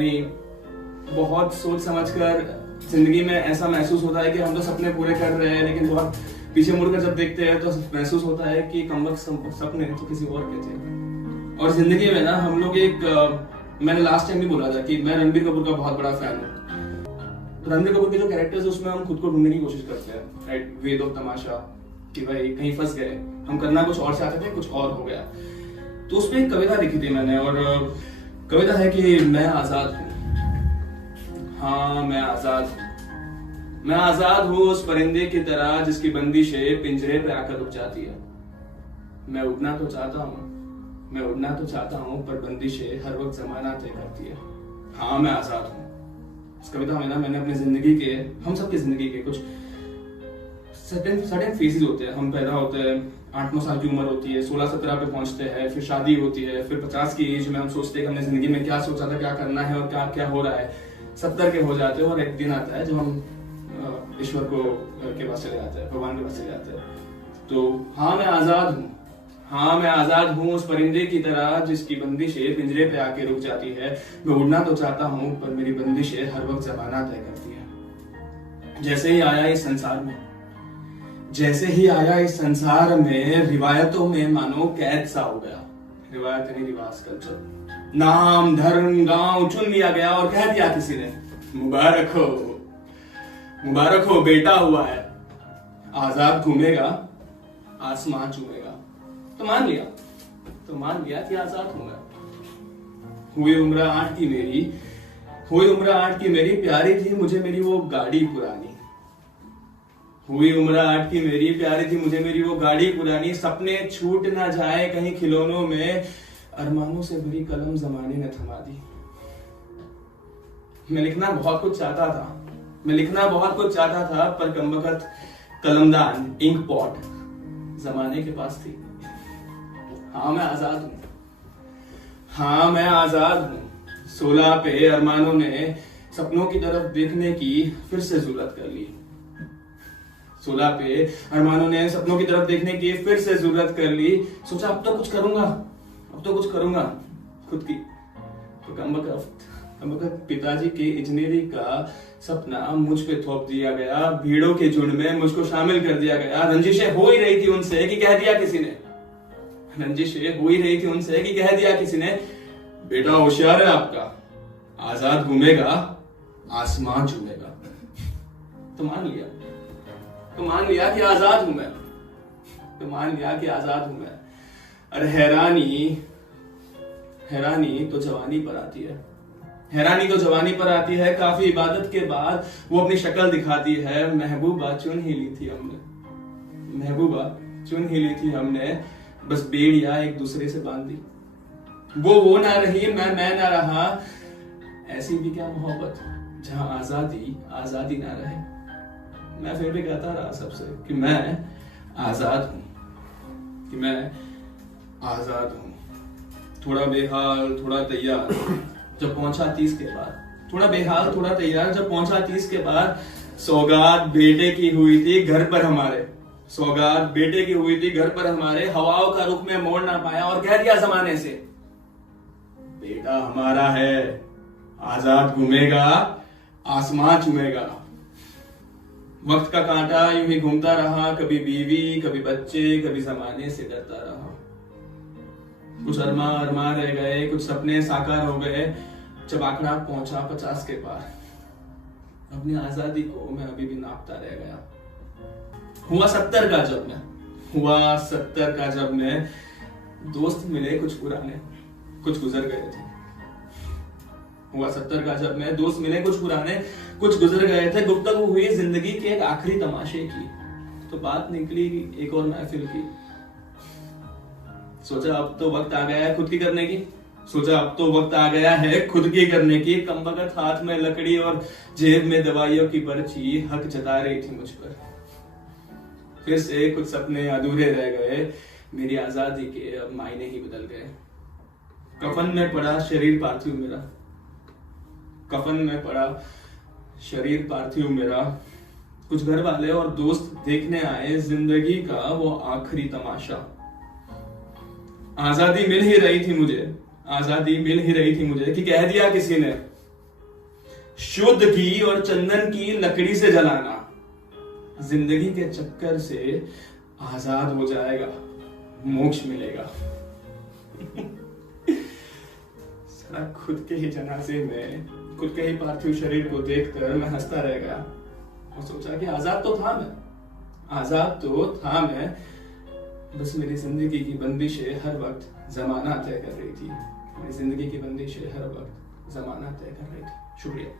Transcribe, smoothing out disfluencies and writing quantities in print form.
यानी बहुत सोच समझकर जिंदगी में ऐसा महसूस होता है कि हम तो सपने पूरे कर रहे हैं, लेकिन बहुत पीछे मुड़कर जब देखते हैं तो महसूस होता है कि कमबख्त सपने तो किसी और के थे। और जिंदगी में ना हम लोग मैंने लास्ट टाइम भी बोला था कि मैं रणबीर कपूर का बहुत बड़ा फैन हूँ। तो रणबीर कपूर के जो कैरेक्टर्स है उसमें हम खुद को ढूंढने की कोशिश करते हैं, राइट, वेद ऑफ तमाशा, कि भाई कहीं फंस गए, हम करना कुछ और चाहते थे, कुछ और हो गया। तो उसमें एक कविता लिखी थी मैंने, और कविता है कि मैं आजाद हूँ, हाँ मैं आजाद हूँ, मैं आजाद हूँ उस परिंदे की तरह जिसकी बंदिशें पिंजरे पे आकर रुक जाती है। मैं उड़ना तो चाहता हूँ, मैं उड़ना तो चाहता हूँ, पर बंदिशें हर वक्त जमाना तय करती है। हाँ मैं आजाद हूँ। इस कविता में ना मैंने अपनी जिंदगी के, हम सबकी जिंदगी के कुछ सर्टेन फेजेस होते हैं। हम पैदा होते हैं, 8-9 साल की उम्र होती है, 16-17 पे पहुंचते हैं, फिर शादी होती है, फिर 50 की एज में हम सोचते हैं कि हमने जिंदगी में क्या सोचा था, क्या करना है और क्या क्या हो रहा है। 70 के हो जाते हैं और एक दिन आता है जब हम ईश्वर के पास चले जाते हैं, भगवान के पास चले जाते हैं। तो हाँ मैं आजाद हूँ, हाँ मैं आजाद हूँ उस परिंदे की तरह जिसकी बंदिशें पिंजरे पे आके रुक जाती है। मैं उड़ना तो चाहता हूँ पर मेरी बंदिशें हर वक्त जमाना तय करती है। जैसे ही आया इस संसार में, जैसे ही आया इस संसार में, रिवायतों में मानो कैद सा हो गया। रिवायत यानी रिवाज, कल्चर, नाम धर्म गांव चुन लिया गया और कह दिया किसी ने, मुबारक हो, मुबारक हो बेटा हुआ है, आजाद घूमेगा, आसमान चूमेगा। तो मान लिया, तो मान लिया कि आजाद हूं मैं। हुई उम्र 8 की मेरी, हुई उम्र 8 की मेरी, प्यारी थी मुझे मेरी वो गाड़ी पुरानी। हुई उम्र 8 की मेरी, प्यारी थी मुझे मेरी वो गाड़ी पुरानी। सपने छूट ना जाए कहीं खिलौनों में, अरमानों से भरी कलम जमाने ने थमा दी। मैं लिखना बहुत कुछ चाहता था, मैं लिखना बहुत कुछ चाहता था, पर कमबख्त कलमदान, इंक पॉट जमाने के पास थी। हाँ मैं आजाद हूं, हाँ मैं आजाद हूं। 16 पे अरमानों ने सपनों की तरफ देखने की फिर से जुर्रत कर ली। 16 पे अरमानों ने सपनों की तरफ देखने की फिर से जुर्रत कर ली। सोचा अब तो कुछ करूंगा, अब तो कुछ करूंगा खुद की। तो कमबख्त पिताजी के इंजीनियरिंग का सपना मुझ पे थोप दिया गया। भीड़ों के झुंड में मुझको शामिल कर दिया गया। रंजिशें हो ही रही थी उनसे कि कह दिया किसी ने, रंजिशें हो ही रही थी उनसे कि कह दिया किसी ने, बेटा होशियार है आपका, आजाद घूमेगा, आसमान चूमेगा। तो मान लिया, तो मान लिया कि आजाद हूं मैं, तो मान लिया कि आजाद हूं मैं। अरे हैरानी, हैरानी तो जवानी पर आती है, हैरानी तो जवानी पर आती है। काफी इबादत के बाद वो अपनी शक्ल दिखाती है। महबूबा चुन ही ली थी हमने, महबूबा चुन ही ली थी हमने, बस बेड़िया एक दूसरे से बांध दी। वो ना रही, मैं ना रहा। ऐसी भी क्या मोहब्बत जहां आजादी आजादी ना रहे। मैं फिर भी कहता रहा सबसे कि मैं आजाद हूं, कि मैं आजाद हूं। थोड़ा बेहाल थोड़ा तैयार जब पहुंचा 30 के बाद, थोड़ा बेहाल थोड़ा तैयार जब पहुंचा 30 के बाद। सौगात बेटे की हुई थी घर पर हमारे, सौगात बेटे की हुई थी घर पर हमारे। हवाओं का रुख में मोड़ ना पाया और कह दिया जमाने से, बेटा हमारा है, आजाद घूमेगा, आसमान चूमेगा। वक्त का कांटा यूं ही घूमता रहा, कभी बीवी कभी बच्चे, कभी जमाने से डरता रहा। कुछ अरमा रह गए, कुछ सपने साकार हो गए। जब आंकड़ा पहुंचा 50 के पार, अपनी आजादी को मैं अभी भी नापता रह गया। हुआ 70 का जब मैं, हुआ 70 का जब मैं, दोस्त मिले कुछ पुराने, कुछ गुजर गए थे। हुआ 70 का जब मैं, दोस्त मिले कुछ पुराने, कुछ गुजर गए थे। गुफ्तगू हुई जिंदगी के एक आखिरी तमाशे की, तो बात निकली एक और महफिल की। सोचा अब तो वक्त आ गया है खुद की करने की, सोचा अब तो वक्त आ गया है खुद की करने की। कमबख्त हाथ में लकड़ी और जेब में दवाइयों की पर्ची हक जता रही थी मुझ पर। फिर से कुछ सपने अधूरे रह गए, मेरी आजादी के अब मायने ही बदल गए। कफन में पड़ा शरीर पार्थिव मेरा, कफन में पड़ा शरीर पार्थिव मेरा। कुछ घर वाले और दोस्त देखने आए जिंदगी का वो आखिरी तमाशा। आजादी मिल ही रही थी मुझे, आजादी मिल ही रही थी मुझे कि कह दिया किसी ने, शुद्ध घी और चंदन की लकड़ी से जलाना, जिंदगी के चक्कर से आजाद हो जाएगा, मोक्ष मिलेगा। साला खुद के ही जनाजे में खुद के ही पार्थिव शरीर को देखकर मैं हंसता रह गया और सोचा कि आजाद तो था मैं, आजाद तो था मैं, बस मेरी जिंदगी की बंदिशें हर वक्त जमाना तय कर रही थी। मेरी जिंदगी की बंदिशें हर वक्त जमाना तय कर रही थी। शुक्रिया।